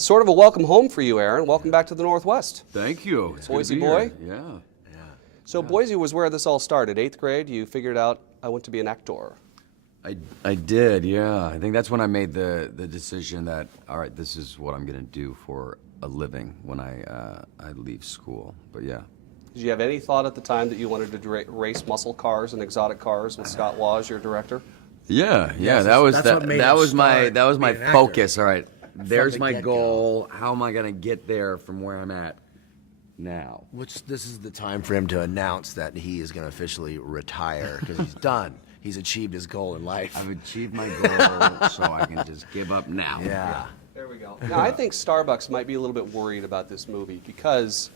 Sort of a welcome home for you, Aaron. Welcome back to the Northwest. Thank you. It's Boise good to boy? be here. Yeah. So Boise was where this all started. 8th grade, you figured out I want to be an actor. I did, yeah. I think that's when I made the decision that, all right, this is what I'm going to do for a living when I leave school. But yeah. Did you have any thought at the time that you wanted to race muscle cars and exotic cars with Scott Waugh as your director? Yeah. Yes, that was that's what made him that was my being an focus. actor. All right, there's the my get-go. goal. How am I going to get there from where I'm at now? Which this is the time for him to announce that he is going to officially retire because he's done. He's achieved his goal in life. I've achieved my goal, so I can just give up now. Yeah. There we go. Now, I think Starbucks might be a little bit worried about this movie because,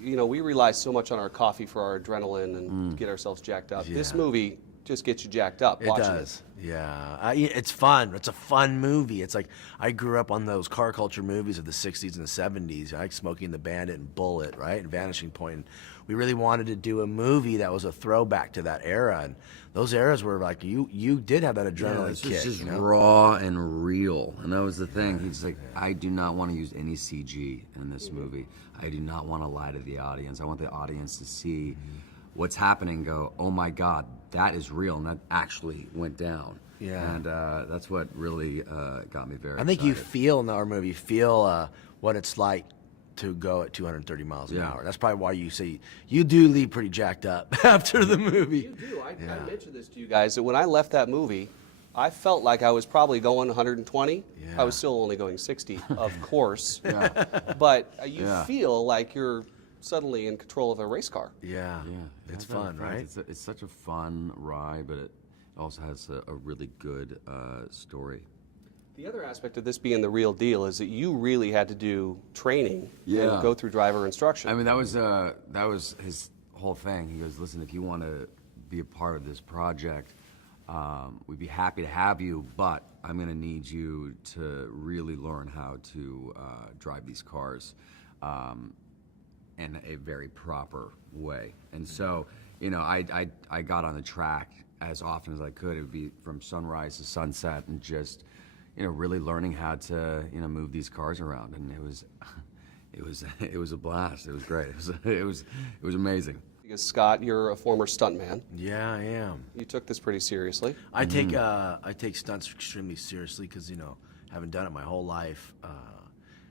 you know, we rely so much on our coffee for our adrenaline and get ourselves jacked up. This Yeah. movie just gets you jacked up It watching does. Yeah. It's fun. It's a fun movie. It's like I grew up on those car culture movies of the 60s and the 70s, like Smokey and the Bandit and Bullet, right? And Vanishing Point. And we really wanted to do a movie that was a throwback to that era. And those eras were like, you did have that adrenaline It's kick. just you know? raw and real, and that was the thing. He's like, I do not want to use any CG in this movie. I do not want to lie to the audience. I want the audience to see what's happening. Go, oh my God, that is real, and that actually went down. Yeah. And that's what really got me very. I think you excited. feel in our movie, what it's like to go at 230 miles an Yeah. hour. That's probably why you say you do leave pretty jacked up after the movie. You do. I mentioned this to you guys that when I left that movie, I felt like I was probably going 120. Yeah. I was still only going 60, of course. Yeah. But you Yeah. feel like you're suddenly in control of a race car. Yeah, Yeah, it's as a matter of fun, fact, right? It's such a fun ride, but it also has a really good story. The other aspect of this being the real deal is that you really had to do training Yeah. and go through driver instruction. I mean, that was his whole thing. He goes, listen, if you want to be a part of this project, we'd be happy to have you, but I'm going to need you to really learn how to drive these cars in a very proper way. And so, you know, I got on the track as often as I could. It would be from sunrise to sunset and just, you know, really learning how to, you know, move these cars around. And it was a blast. It was great. It was amazing. because Scott, you're a former stuntman. Yeah, I am. You took this pretty seriously. I take stunts extremely seriously because, you know, having done it my whole life,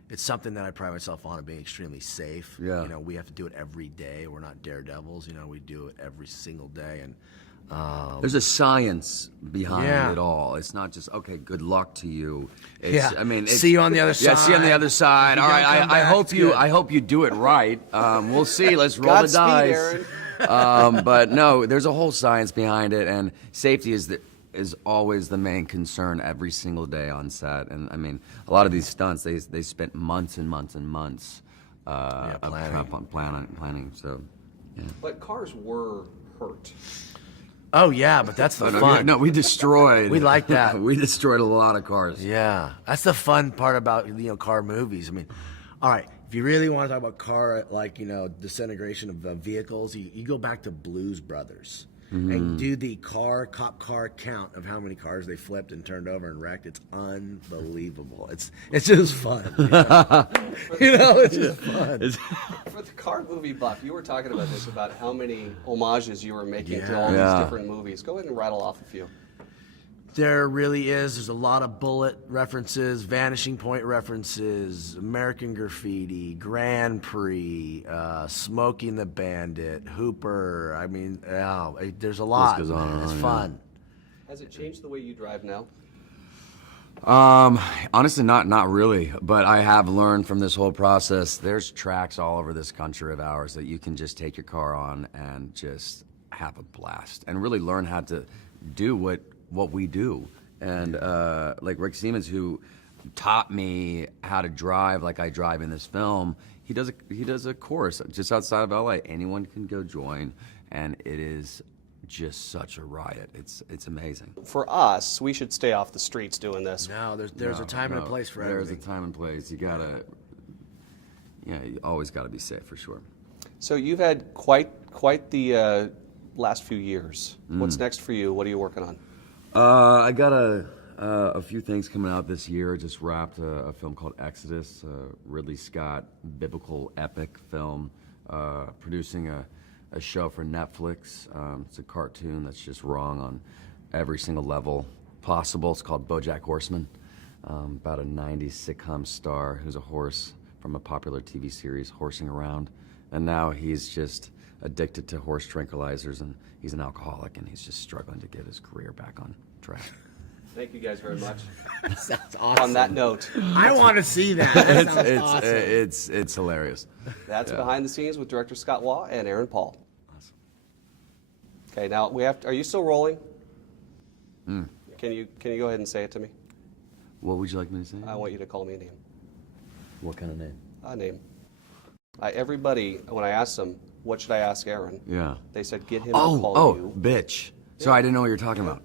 it's something that I pride myself on, of being extremely safe. Yeah. You know, we have to do it every day. We're not daredevils. You know, we do it every single day. And There's a science behind Yeah. it all. It's not just, okay, good luck to you. It's, Yeah. I mean, See you on the other Yeah, see you on the side. other side. If you All don't right, come I back, hope you. good. I hope you do it right. We'll see. Let's roll Godspeed, the dice. Aaron. But no, there's a whole science behind it, and safety is always the main concern every single day on set. And I mean, a lot of these stunts, they spent months and months and months of planning. prep on planning. So, yeah. But cars were hurt. oh yeah, but that's the fun. No, we destroyed. We like that. We destroyed a lot of cars. Yeah, that's the fun part about, you know, car movies. I mean, all right, if you really want to talk about car, like, you know, disintegration of vehicles, you go back to Blues Brothers and do the cop car count of how many cars they flipped and turned over and wrecked. It's unbelievable. It's just fun. You know, it's just fun. For the car movie buff, you were talking about this, about how many homages you were making to all Yeah. these different movies. Go ahead and rattle off a few. There really is. There's a lot of Bullet references, Vanishing Point references, American Graffiti, Grand Prix, Smokey and the Bandit, Hooper. I mean, there's a lot. goes on and It's on, fun. Has it changed the way you drive now? Honestly, not really. But I have learned from this whole process. There's tracks all over this country of ours that you can just take your car on and just have a blast and really learn how to do what we do. And like Rick Siemens, who taught me how to drive like I drive in this film, he does a course just outside of LA. Anyone can go join, and it is just such a riot. It's amazing. For us, we should stay off the streets doing this. No, there's a time and a place for There's everything. a time and place. You always gotta be safe for sure. So you've had quite the last few years. What's next for you? What are you working on? I got a a few things coming out this year. I just wrapped a film called Exodus, a Ridley Scott biblical epic film, producing a show for Netflix. It's a cartoon that's just wrong on every single level possible. It's called BoJack Horseman, about a 90s sitcom star who's a horse from a popular TV series, horsing around. And now he's just addicted to horse tranquilizers, and he's an alcoholic, and he's just struggling to get his career back on track. Thank you guys very much. Sounds awesome. On that note, I want to see that. That sounds awesome. It's hilarious. that's Behind the Scenes with director Scott Waugh and Aaron Paul. Awesome. Okay, now are you still rolling? Can you go ahead and say it to me? What would you like me to say? I want you to call me a name. What kind of name? A name. Everybody, when I asked them, what should I ask Aaron? Yeah. They said, get him to call you. Bitch. Sorry, I didn't know what you were talking about.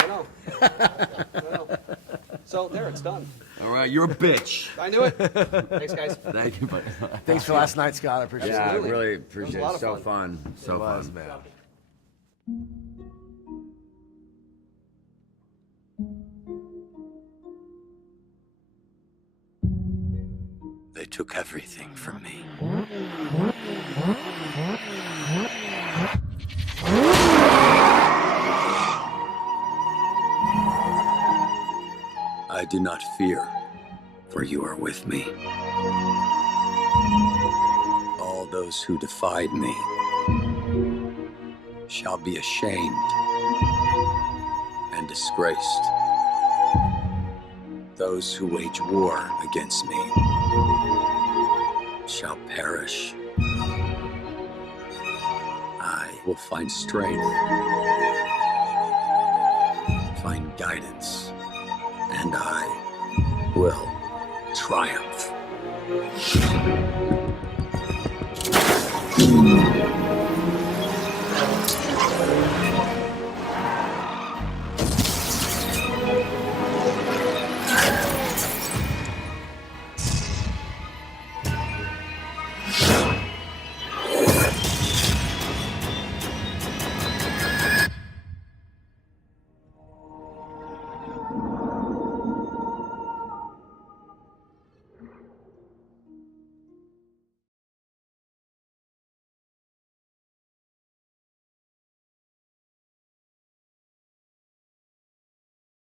I know. I know. So there, it's done. All right, you're a bitch. I knew it. Thanks, guys. Thank you, buddy. Thanks for last night, Scott. I appreciate Yeah, I it. Absolutely. really It was a appreciate lot it. of So fun. fun. So It was, fun. man. They took everything from me. I do not fear, for you are with me. All those who defied me shall be ashamed and disgraced. Those who wage war against me shall perish. I will find strength, find guidance, and I will triumph.